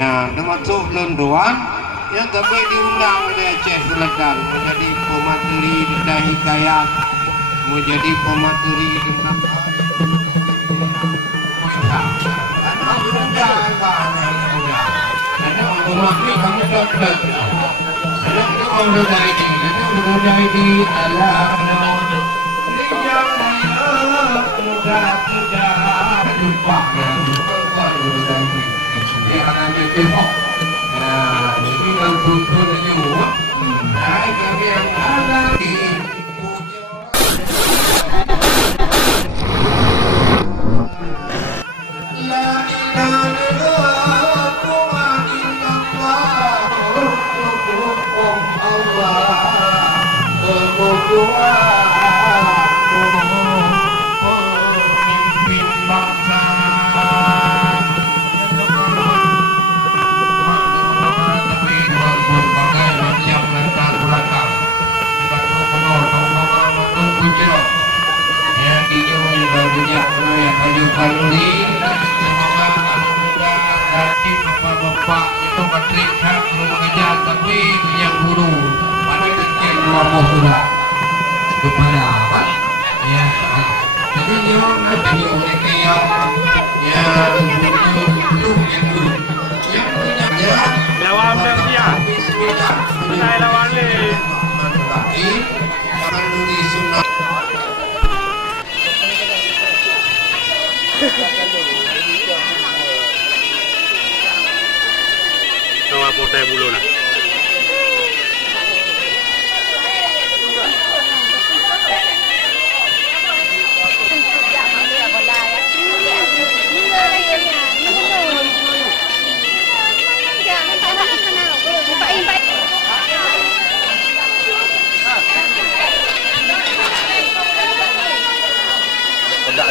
Nah, termasuk lenduan yang tapi diundang oleh Aceh Selatan menjadi pemateri denda hikayat, menjadi pemateri denda lawan Persia, saya lawan le. Nama potai bulu nak.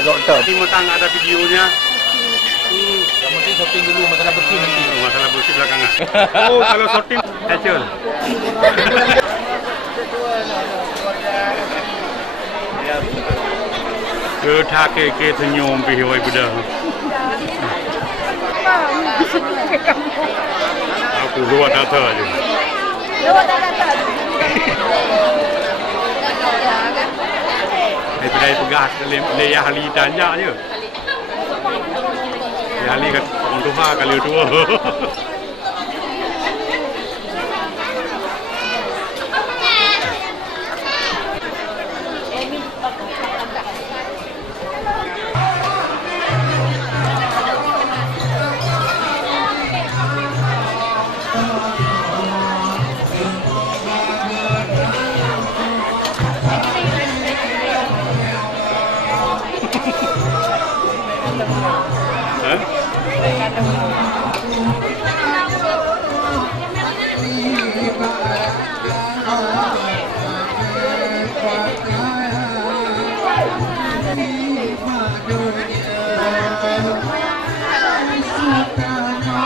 Doktor. Timur Tengah ada videonya. Yang penting shooting dulu masalah bersih nanti. Masalah bersih belakangan. Oh, kalau shooting kacau. Ke ke senyum pergi wai budak. Aku luar data aja. Dari pegas le ahli tanya je. Ahli kat orang tua kali dua.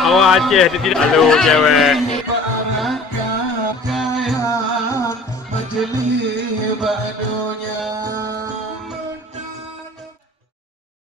Oh Aceh dia tidak lalu cewek.